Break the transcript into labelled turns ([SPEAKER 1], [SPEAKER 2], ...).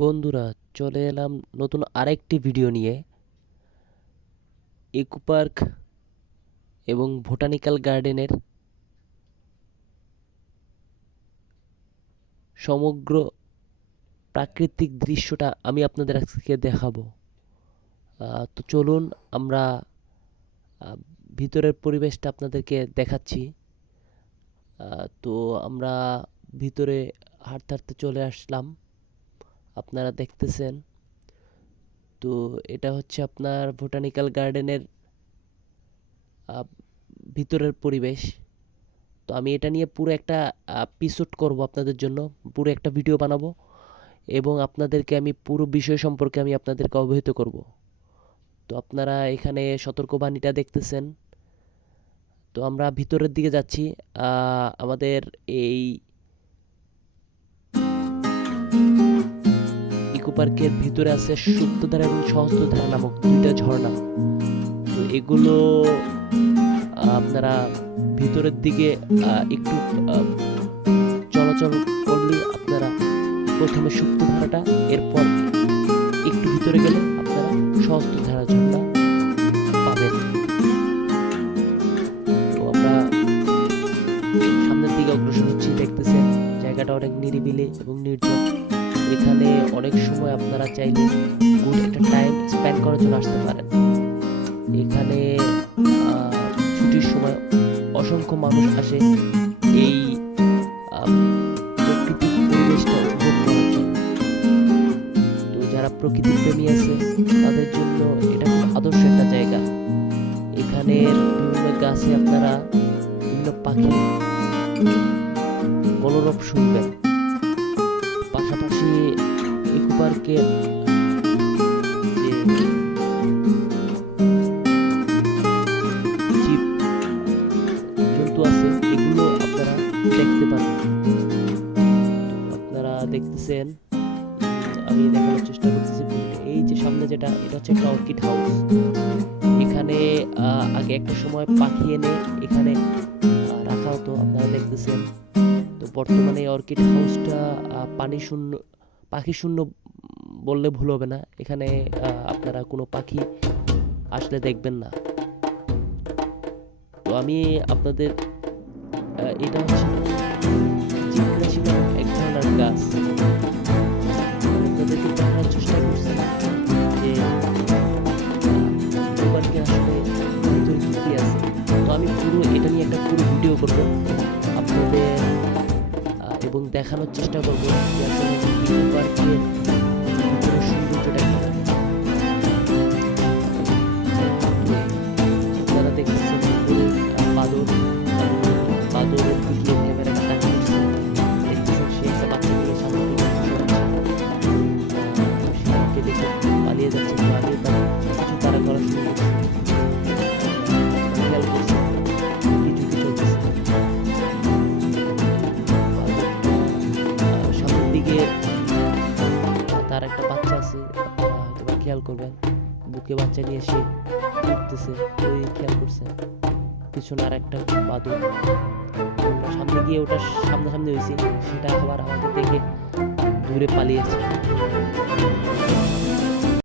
[SPEAKER 1] বন্ধুরা, চলে এলাম নতুন আরেকটি ভিডিও নিয়ে। ইকো পার্ক এবং বোটানিক্যাল গার্ডেনের সমগ্র প্রাকৃতিক দৃশ্যটা আমি আপনাদের আজকে দেখাবো। তো চলুন আমরা ভিতরের পরিবেশটা আপনাদেরকে দেখাচ্ছি। তো আমরা ভিতরে হাঁটতে হাঁটতে চলে আসলাম। আপনারা দেখতেছেন। তো এটা হচ্ছে আপনার বোটানিক্যাল গার্ডেনের ভিতরের পরিবেশ। তো আমি এটা নিয়ে পুরো একটা এপিসোড করব আপনাদের জন্য। পুরো একটা ভিডিও বানাবো এবং আপনাদেরকে আমি পুরো বিষয় সম্পর্কে আমি আপনাদেরকে অবহিত করব। তো আপনারা এখানে সতর্কবাণীটা দেখতেছেন। তো আমরা ভিতরের দিকে যাচ্ছি। আমাদের এই পার্কের ভিতরে আছে সুপ্তধারা এবং সহস্রধারা নামক দুইটা ঝর্ণা। তো এগুলো আপনারা ভিতরের দিকে একটু চলাচল করলে আপনারা প্রথমে সুপ্তধারাটা, এরপর একটু ভিতরে গেলে আপনারা সহস্রধারা ঝর্ণা পাবেন। তো আমরা সামনের দিকে অগ্রসর হচ্ছি, দেখতেছেন জায়গাটা অনেক নিরিবিলি এবং নির্জন। এখানে অনেক সময় আপনারা চাইলে গুড একটা টাইম স্পেন্ড করার জন্য আসতে পারেন। এখানে ছুটির সময় অসংখ্য মানুষ আসে এই আহ, পরিবেশটা উপভোগ করার জন্য। তো যারা প্রকৃতির প্রেমী আছে তাদের জন্য এটা খুব আদর্শ একটা জায়গা। এখানের বিভিন্ন গাছে আপনারা বিভিন্ন পাখি কলরব শুনবেন। পাশাপাশি ইকো দেখতেছেন আমি দেখানোর চেষ্টা করতেছি এই যে সামনে যেটা, এটা হচ্ছে একটা অর্কিড হাউস। এখানে আগে একটা সময় পাখি এনে এখানে রাখা হতো, আপনারা দেখতেছেন। তো বর্তমানে এই অর্কিড হাউসটা পানি শূন্য পাখি শূন্য বললে ভুল হবে না। এখানে আপনারা কোনো পাখি আসলে দেখবেন না। তো আমি আপনাদের এটা হচ্ছে এক ধরনের গাছ। আপনাদেরকে দেখানোর চেষ্টা করছি যে আসলে ভিতরে কি আছে। তো আমি পুরো এটা নিয়ে একটা পুরো ভিডিও করব। আপনাদের এবং দেখানোর চেষ্টা করব। খেয়াল করবেন। বুকে বাচ্চা নিয়ে সে উঠতেছে, ওই খেয়াল করছে। পিছনে আর একটা বাদুর সামনে গিয়ে ওটা সামনাসামনি হয়েছি, সেটা আবার আমাকে দেখে দূরে পালিয়েছে।